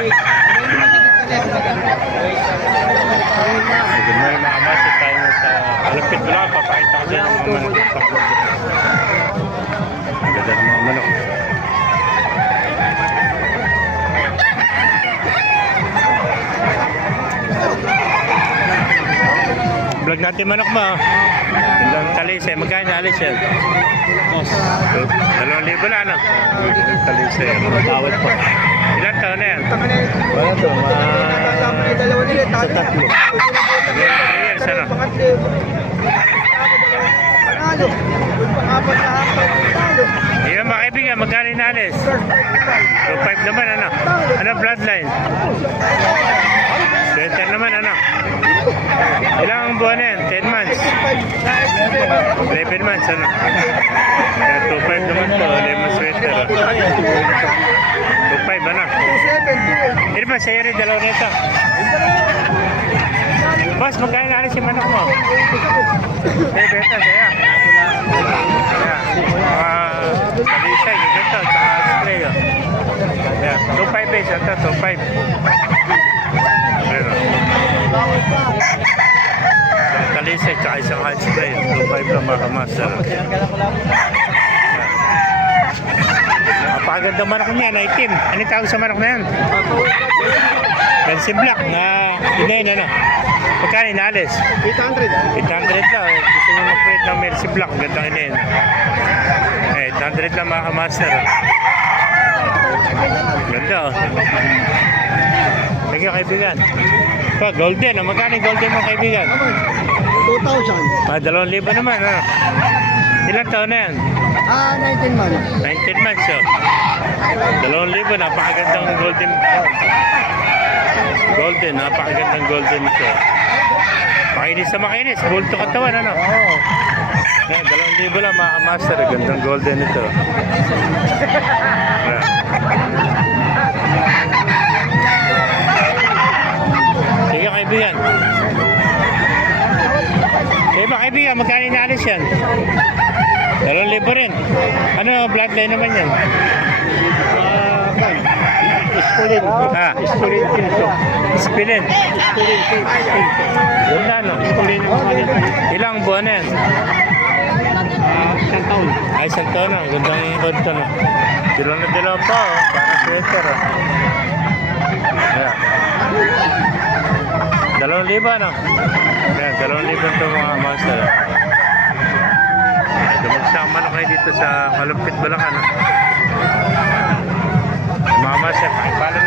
Good morning mga master, tayo na sa Malupit Bulacan. Papakita ko dyan ang mga manok. Ang ganda ng mga manok. Vlog natin manok mo. Ang talisay. Magkano na alis yan? 2,000 na ano? Talisay. Tawad po. Ilan taon na yan? Wala to, sa tatlo. 3 years ano? Iyan mga kaibigan, magkano inalis? 2,500 naman ano? Ano bloodline? Sweater naman ano? Ilang buwan na yan? 10 months? 11 months ano? Kaya 2,500 naman to, lemon sweater. 2,500 ano? Hindi ba sa'yo rin dalawa nito? Boss, magkano inalis yung manok mo? Beta sa'yo. Talisay, yung ganito, tsaka spray. 2,500 base, ito, 2,500. Pero talisay, tsaka isang hot spray. 2,500 lang mga master. Napakaganda manok niya, na itim. Ano tawag sa manok na yan? Fancy black na inayin, ano? Pagkano inalis? 800. 800 lang. Gusto nyo mag-create ng Mercy Black. Gandang inayin. 800 lang mga master. Ganda oh. Thank you kaibigan. Pa, golden. Magkano yung golden mo kaibigan? 2,000. 2,000 naman. Ano? Ilang taon na yan? 19 months. 19 months oh. 2,000. Napakagandang golden. Golden. Napakagandang golden ito. Makinis sa makinis. Bulto katawan ano? Oo. Yan, 2,000 lang mga master. Gandang golden ito. Yan. Sige kaibigan. Sige ba kaibigan, magkano inalis yan? 2,000 rin. Ano bloodline naman yan? Iskulin. Ha? Iskulin pinto. Spilin. Iskulin pinto. Ganda no? Iskulin. Ilang buwan na yan? Isang taon. Ay, isang taon na. Gandang konto no? Dilaw na dilaw pa oh. Para sweater oh. Ayan. 2,000 no? Ayan, 2,000 ito mga master. Dumagsa ang manok kayo dito sa Malupit Bulacan no? Mga master, pakipala na lang.